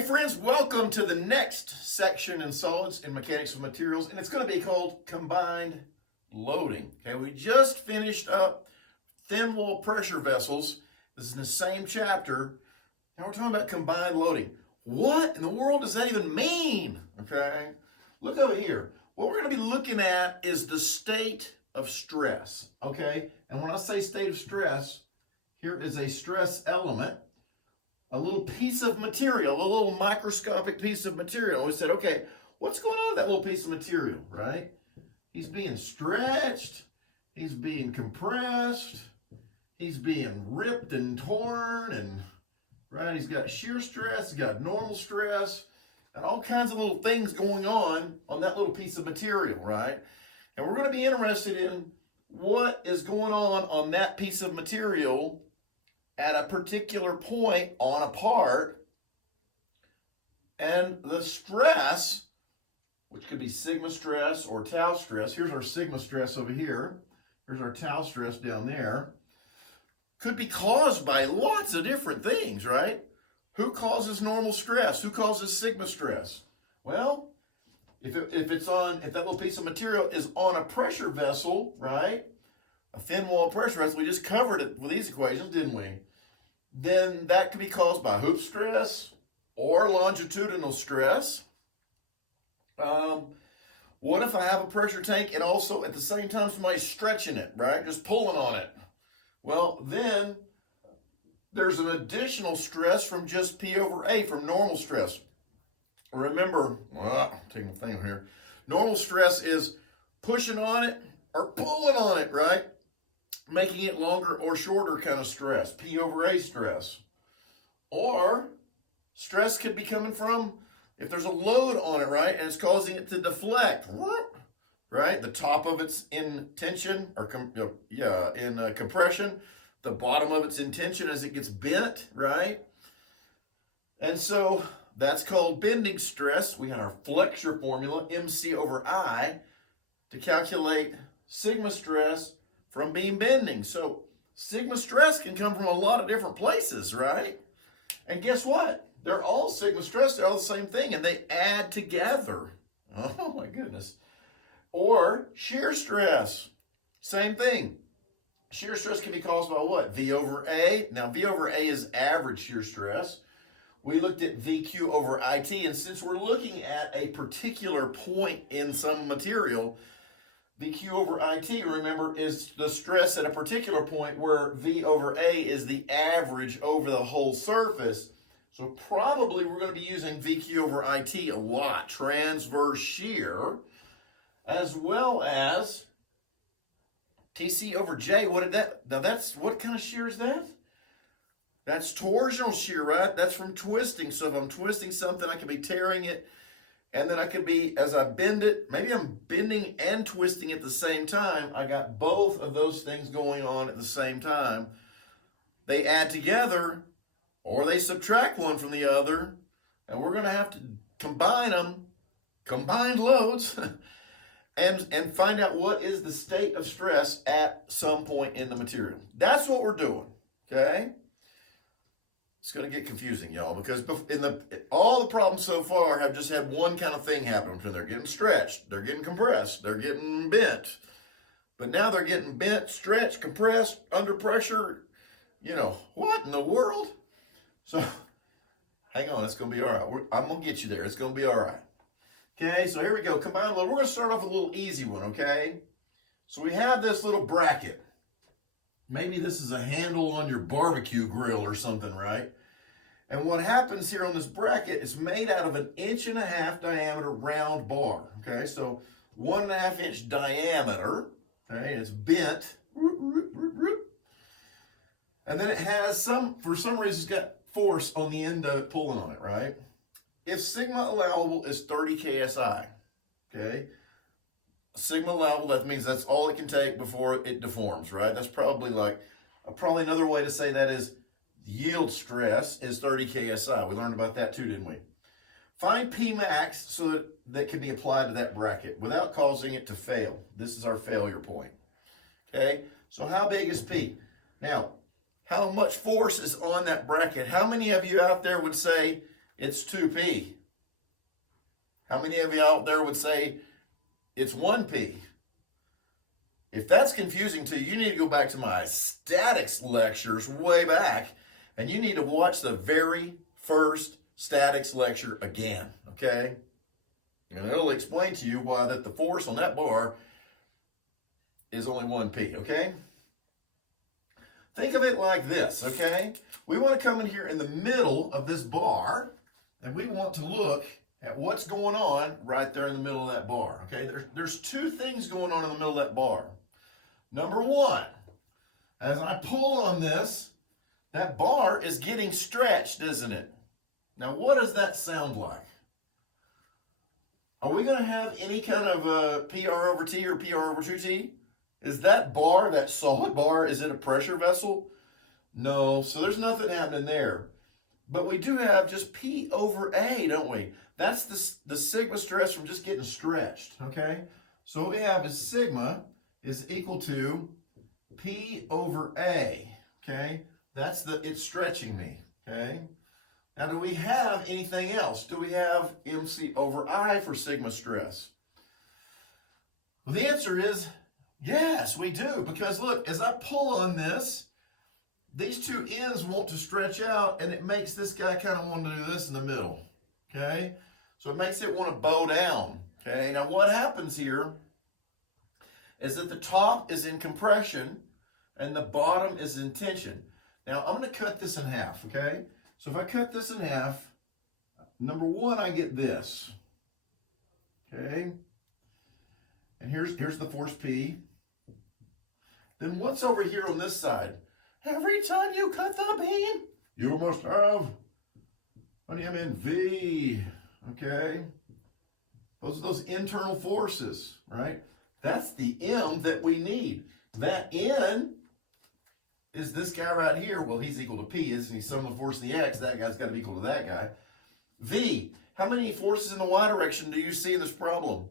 Hey friends, welcome to the next section in solids in mechanics of materials, and it's going to be called combined loading. Okay, we just finished up thin wall pressure vessels. This is in the same chapter. Now we're talking about combined loading. What in the world does that even mean? Okay, look over here. What we're going to be looking at is the state of stress. Okay, and when I say state of stress, here is a stress element. A little piece of material, a little microscopic piece of material. We said, okay, what's going on with that little piece of material, right? He's being stretched, he's being compressed, he's being ripped and torn, and right, he's got shear stress, he's got normal stress, and all kinds of little things going on that little piece of material, right? And we're going to be interested in what is going on that piece of material at a particular point on a part, and the stress, which could be sigma stress or tau stress. Here's our sigma stress over here. Here's our tau stress down there. Could be caused by lots of different things, right? Who causes normal stress? Who causes sigma stress? Well, if that little piece of material is on a pressure vessel, right? A thin wall pressure vessel, we just covered it with these equations, didn't we? Then that could be caused by hoop stress or longitudinal stress. What if I have a pressure tank and also at the same time somebody's stretching it, right? Just pulling on it. Well, then there's an additional stress from just P over A, from normal stress. Remember, I'm taking my thing here. Normal stress is pushing on it or pulling on it, right? Making it longer or shorter kind of stress, P over A stress. Or stress could be coming from, if there's a load on it, right, and it's causing it to deflect, right? The top of it's in tension, or compression. The bottom of it's in tension as it gets bent, right? And so that's called bending stress. We had our flexure formula, MC over I, to calculate sigma stress from beam bending. So sigma stress can come from a lot of different places, right? And guess what? They're all sigma stress. They're all the same thing, and they add together. Oh my goodness. Or shear stress. Same thing. Shear stress can be caused by what? V over A. Now V over A is average shear stress. We looked at VQ over IT, and since we're looking at a particular point in some material, VQ over IT, remember, is the stress at a particular point, where V over A is the average over the whole surface. So probably we're going to be using VQ over IT a lot. Transverse shear, as well as TC over J. What kind of shear is that? That's torsional shear, right? That's from twisting. So if I'm twisting something, I could be tearing it. And then I could be, as I bend it, maybe I'm bending and twisting at the same time. I got both of those things going on at the same time. They add together, or they subtract one from the other, and we're going to have to combine them, combined loads, and find out what is the state of stress at some point in the material. That's what we're doing, okay? It's going to get confusing, y'all, because all the problems so far have just had one kind of thing happen to them. They're getting stretched, they're getting compressed, they're getting bent. But now they're getting bent, stretched, compressed, under pressure. What in the world? So, hang on, it's going to be all right. I'm going to get you there. It's going to be all right. Okay, so here we go. Combined load. We're going to start off with a little easy one, okay? So we have this little bracket. Maybe this is a handle on your barbecue grill or something, right? And what happens here on this bracket is made out of an 1.5 inch diameter round bar, okay? So 1.5 inch diameter, okay? It's bent. And then it has for some reason, it's got force on the end of it pulling on it, right? If sigma allowable is 30 KSI, okay? Sigma allowable, that means that's all it can take before it deforms, right? That's probably probably another way to say that is yield stress is 30 KSI. We learned about that too, didn't we? Find P max so that can be applied to that bracket without causing it to fail. This is our failure point, okay? So how big is P? Now, how much force is on that bracket? How many of you out there would say it's 2p. How many of you out there would say it's 1p? If that's confusing to you, you need to go back to my statics lectures way back, and you need to watch the very first statics lecture again, okay? And it'll explain to you why that the force on that bar is only 1p, okay? Think of it like this, okay? We want to come in here in the middle of this bar, and we want to look at what's going on right there in the middle of that bar, okay? There's two things going on in the middle of that bar. Number one, as I pull on this, that bar is getting stretched, isn't it? Now, what does that sound like? Are we going to have any kind of PR over T or PR over 2T? Is that bar, that solid bar, is it a pressure vessel? No, so there's nothing happening there. But we do have just P over A, don't we? That's the sigma stress from just getting stretched, okay? So what we have is sigma is equal to P over A, okay? That's it's stretching me, okay? Now, do we have anything else? Do we have MC over I for sigma stress? Well, the answer is yes, we do. Because look, as I pull on this, these two ends want to stretch out, and it makes this guy kind of want to do this in the middle, okay? So it makes it want to bow down, okay? Now, what happens here is that the top is in compression and the bottom is in tension. Now, I'm going to cut this in half, okay? So if I cut this in half, number one, I get this, okay? And here's the force P. Then what's over here on this side? Every time you cut the beam, you must have an MNV, okay? Those are those internal forces, right? That's the M that we need. That N is this guy right here. Well, he's equal to P, isn't he? Sum of the force of the X. That guy's got to be equal to that guy. V. How many forces in the Y direction do you see in this problem?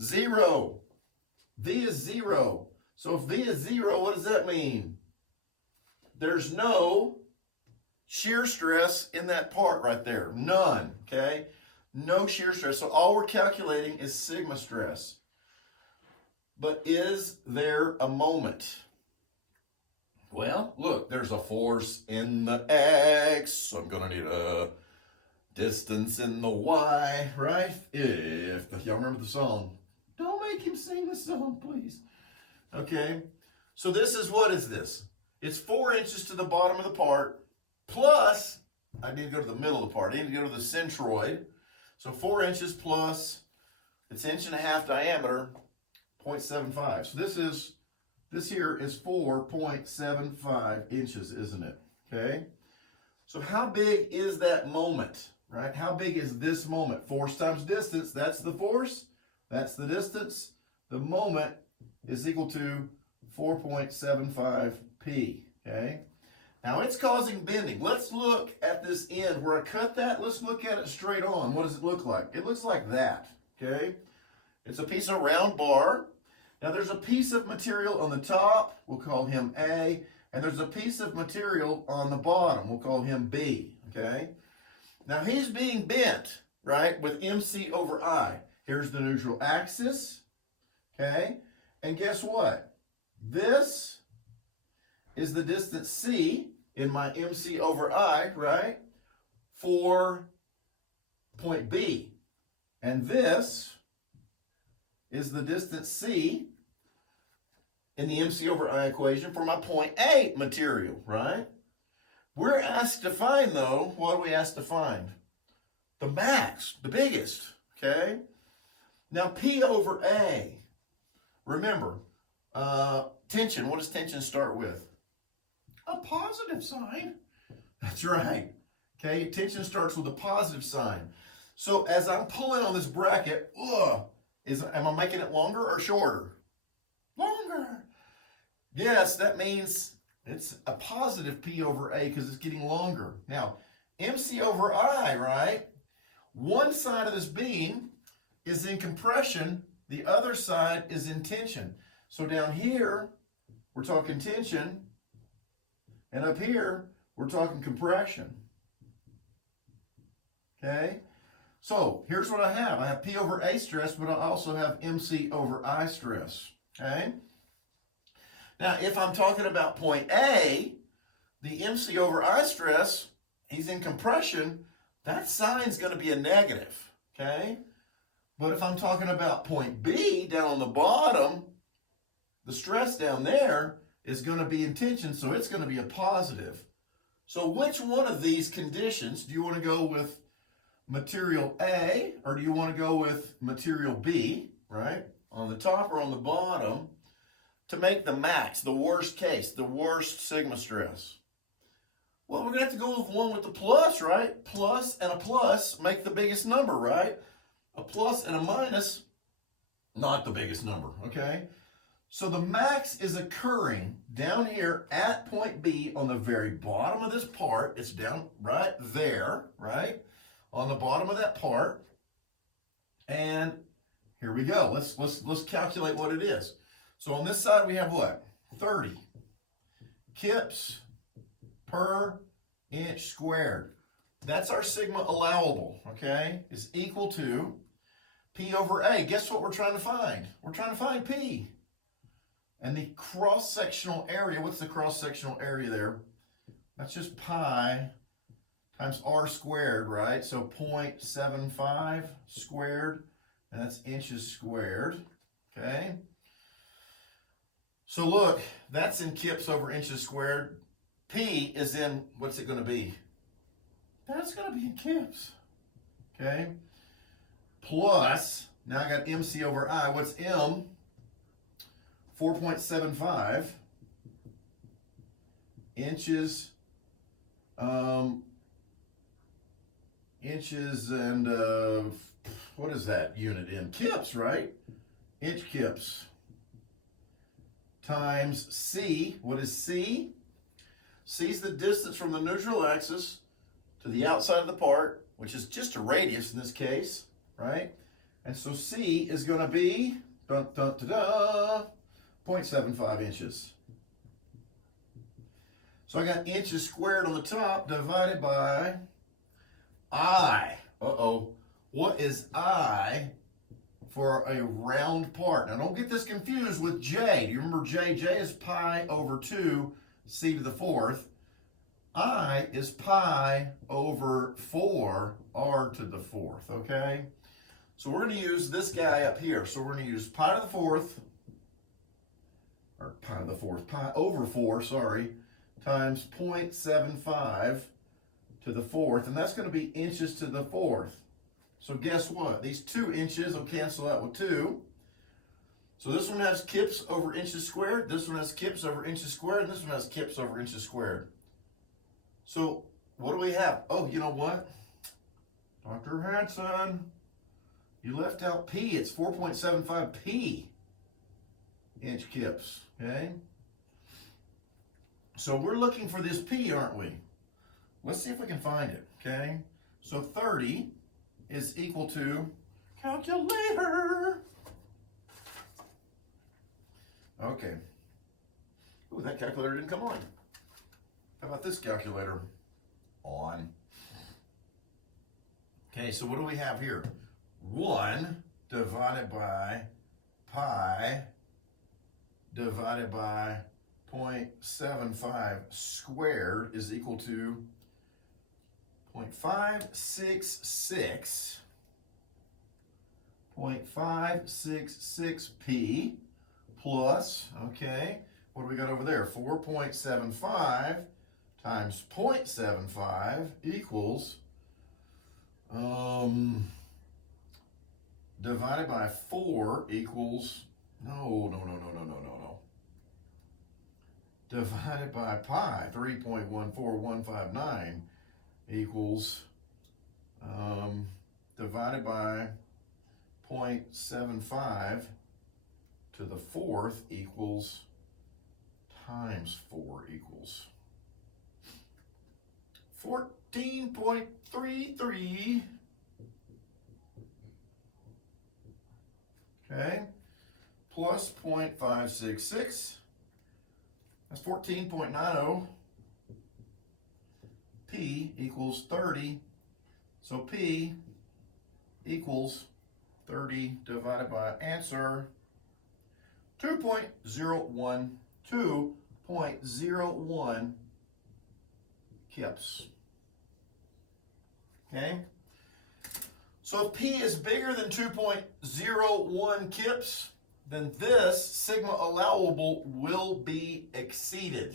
0. V is 0. So if V is 0, what does that mean? There's no shear stress in that part right there. None, okay? No shear stress. So all we're calculating is sigma stress. But is there a moment? Well, look, there's a force in the X, so I'm going to need a distance in the Y, right? If y'all remember the song. Don't make him sing the song, please. Okay, so this is, what is this? It's 4 inches to the bottom of the part, plus, I need to go to the middle of the part. I need to go to the centroid. So 4 inches plus, it's 1.5 inch diameter, 0.75. So this here is 4.75 inches, isn't it? Okay, so how big is that moment, right? How big is this moment? Force times distance, that's the force, that's the distance. The moment is equal to 4.75 P, okay? Now it's causing bending. Let's look at this end where I cut that. Let's look at it straight on. What does it look like? It looks like that, okay? It's a piece of round bar. Now there's a piece of material on the top, we'll call him A, and there's a piece of material on the bottom, we'll call him B, okay? Now he's being bent, right, with MC over I. Here's the neutral axis, okay? And guess what? This is the distance C in my MC over I, right, for point B. And this is the distance C in the MC over I equation for my point A material, right? We're asked to find, though, what are we asked to find? The max, the biggest, okay? Now, P over A. Remember, tension, what does tension start with? A positive sign. That's right. Okay, tension starts with a positive sign. So as I'm pulling on this bracket, am I making it longer or shorter? Longer. Yes, that means it's a positive P over A because it's getting longer. Now, MC over I, right? One side of this beam is in compression, the other side is in tension. So down here, we're talking tension, and up here, we're talking compression. okay? So here's what I have. I have P over A stress, but I also have MC over I stress, okay? Now, if I'm talking about point A, the MC over I stress, he's in compression, that sign's going to be a negative, okay? But if I'm talking about point B, down on the bottom, the stress down there is going to be in tension, so it's going to be a positive. So which one of these conditions do you want to go with material A, or do you want to go with material B, right? On the top or on the bottom, to make the max, the worst case, the worst sigma stress? Well, we're going to have to go with one with the plus, right? Plus and a plus make the biggest number, right? A plus and a minus, not the biggest number, okay? So the max is occurring down here at point B on the very bottom of this part. It's down right there, right? On the bottom of that part. And here we go. Let's calculate what it is. So on this side we have what? 30 kips per inch squared. That's our sigma allowable, okay? Is equal to P over A. Guess what we're trying to find? We're trying to find P. And the cross-sectional area, what's the cross-sectional area there? That's just pi times r squared, right? So 0.75 squared, and that's inches squared, okay? So look, that's in kips over inches squared. P is in, what's it going to be? That's going to be in kips, okay? Plus, now I got MC over I. What's M? 4.75 inches, inches and, what is that unit in? Kips, right? Inch kips. Times C. What is C? C is the distance from the neutral axis to the outside of the part, which is just a radius in this case, right? And so C is going to be, dun, dun, dun, dun, 0.75 inches. So I got inches squared on the top divided by I. Uh-oh. What is I for a round part? Now don't get this confused with J. Do you remember J? J is pi over 2 c to the fourth. I is pi over 4 r to the fourth, okay? So we're going to use this guy up here. So we're going to use pi to the fourth, or pi to the fourth, pi over 4, sorry, times 0.75 to the fourth, and that's going to be inches to the fourth. So guess what? These 2 inches will cancel out with 2. So this one has kips over inches squared, this one has kips over inches squared, and this one has kips over inches squared. So what do we have? Oh, you know what? Dr. Hanson, you left out P. It's 4.75 P inch kips, okay? So we're looking for this P, aren't we? Let's see if we can find it, okay? So 30 is equal to, calculator. Okay. Ooh, that calculator didn't come on. How about this calculator? On. Okay, so what do we have here? 1 divided by pi divided by 0.75 squared is equal to 0.566 P plus, okay, what do we got over there? 4.75 times 0.75 equals, divided by 4 equals, no. Divided by pi, 3.14159 equals, divided by 0.75 to the fourth equals times 4 equals 14.33. Okay, plus 0.566. That's 14.90. P equals 30. So P equals 30 divided by answer 2.01, 2.01 kips. Okay? So if P is bigger than 2.01 kips, then this sigma allowable will be exceeded.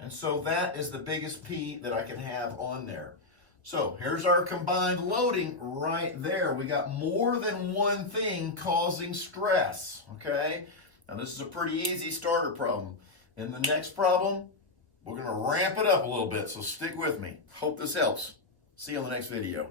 And so that is the biggest P that I can have on there. So here's our combined loading right there. We got more than one thing causing stress, okay? Now this is a pretty easy starter problem. In the next problem, we're going to ramp it up a little bit, so stick with me. Hope this helps. See you on the next video.